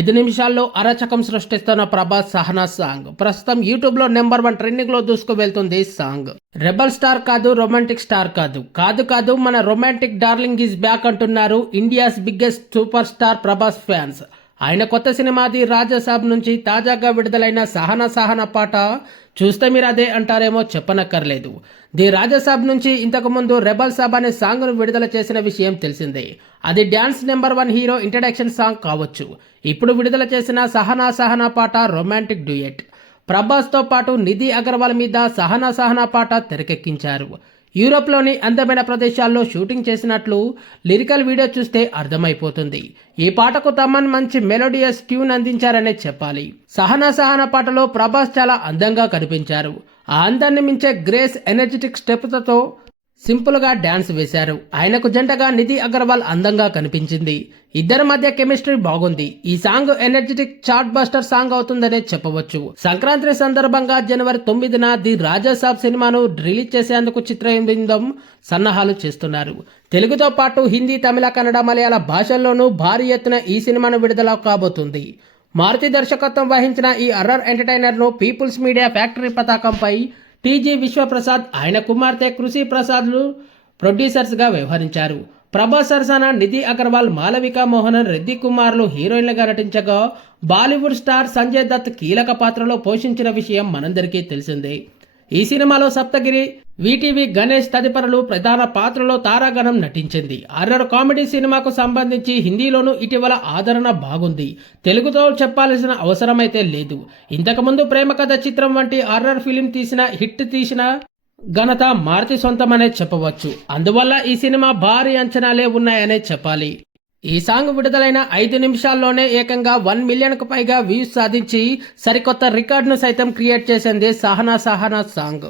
ఐదు నిమిషాల్లో అరచకం సృష్టిస్తున్న ప్రభాస్ సహనా సాంగ్. ప్రస్తుతం యూట్యూబ్లో నెంబర్ వన్ ట్రెండింగ్లో దూసుకు వెళ్తుంది సాంగ్. రెబల్ స్టార్ కాదు రొమాంటిక్ స్టార్ కాదు. కాదు కాదు మన రొమాంటిక్ డార్లింగ్ ఈజ్ బ్యాక్ అంటున్నారు India's biggest super star Prabhas fans. ఆయన కొత్త సినిమాది రాజసాబ్ నుంచి తాజాగా విడుదలైన సహన సహన పాట చూస్తే మీరు అదే అంటారేమో చెప్పనక్కర్లేదు. ది రాజసాబ్ నుంచి ఇంతకు ముందు రెబల్ సాబ్ అనే సాంగ్ను విడుదల చేసిన విషయం తెలిసిందే. అది dance number one hero introduction song కావచ్చు. ఇప్పుడు విడుదల చేసిన సహనా సహనా పాట రొమాంటిక్ డ్యూయెట్. ప్రభాస్తో పాటు నిధి అగర్వాల్ మీద సహనా సహనా పాట తెరకెక్కించారు. యూరోప్లోని అందమైన ప్రదేశాల్లో షూటింగ్ చేసినట్లు లిరికల్ వీడియో చూస్తే అర్థమైపోతుంది. ఈ పాటకు తమన్ మంచి మెలోడియస్ ట్యూన్ అందించారనే చెప్పాలి. సహనా సహనా పాటలో ప్రభాస్ చాలా అందంగా కనిపించారు. ఆ అందాన్ని మించే గ్రేస్ ఎనర్జెటిక్ స్టెప్తో సింపుల్గా డ్యాన్స్ వేశారు. ఆయనకు జంటగా నిధి అగర్వాల్ అందంగా కనిపించింది. ఇద్దరి మధ్య కెమిస్ట్రీ బాగుంది. ఈ song energetic chart buster song అవుతుందనే చెప్పవచ్చు. సంక్రాంతి సందర్భంగా జనవరి తొమ్మిదిన ది రాజాసాబ్ సినిమాను రిలీజ్ చేసేందుకు చిత్ర బృందం సన్నాహాలు చేస్తున్నారు. తెలుగుతో పాటు హిందీ తమిళ కన్నడ మలయాళ భాషల్లోనూ భారీ ఎత్తున ఈ సినిమాను విడుదల కాబోతుంది. మారుతి దర్శకత్వం వహించిన ఈ అర్రర్ ఎంటర్టైనర్ను పీపుల్స్ మీడియా ఫ్యాక్టరీ పతాకంపై టీజీ విశ్వప్రసాద్ ఆయన కుమార్తె కృషి ప్రసాద్లు ప్రొడ్యూసర్స్గా వ్యవహరించారు. ప్రభాస్ సరసన నిధి అగర్వాల్ మాలవిక మోహనన్ రెడ్డి కుమార్లు హీరోయిన్లుగా నటించగా బాలీవుడ్ స్టార్ సంజయ్ దత్ కీలక పాత్రలో పోషించిన విషయం మనందరికీ తెలిసిందే. ఈ సినిమాలో సప్తగిరి వీటీవీ గణేష్ తదితరులు ప్రధాన పాత్రలో తారాగణం నటించింది. అర్రర్ కామెడీ సినిమాకు సంబంధించి హిందీలోనూ ఇటీవల ఆదరణ బాగుంది. తెలుగుతో చెప్పాల్సిన అవసరమైతే లేదు. ఇంతకుముందు ప్రేమ కథ చిత్రం వంటి అర్రర్ ఫిలిం తీసిన హిట్ తీసిన ఘనత మారుతి సొంతమనే చెప్పవచ్చు. అందువల్ల ఈ సినిమా భారీ అంచనాలే ఉన్నాయనే చెప్పాలి. ఈ సాంగ్ విడుదలైన ఐదు నిమిషాల్లోనే ఏకంగా వన్ మిలియన్కు పైగా వ్యూస్ సాధించి సరికొత్త రికార్డును సైతం క్రియేట్ చేసింది సహనా సహనా సాంగ్.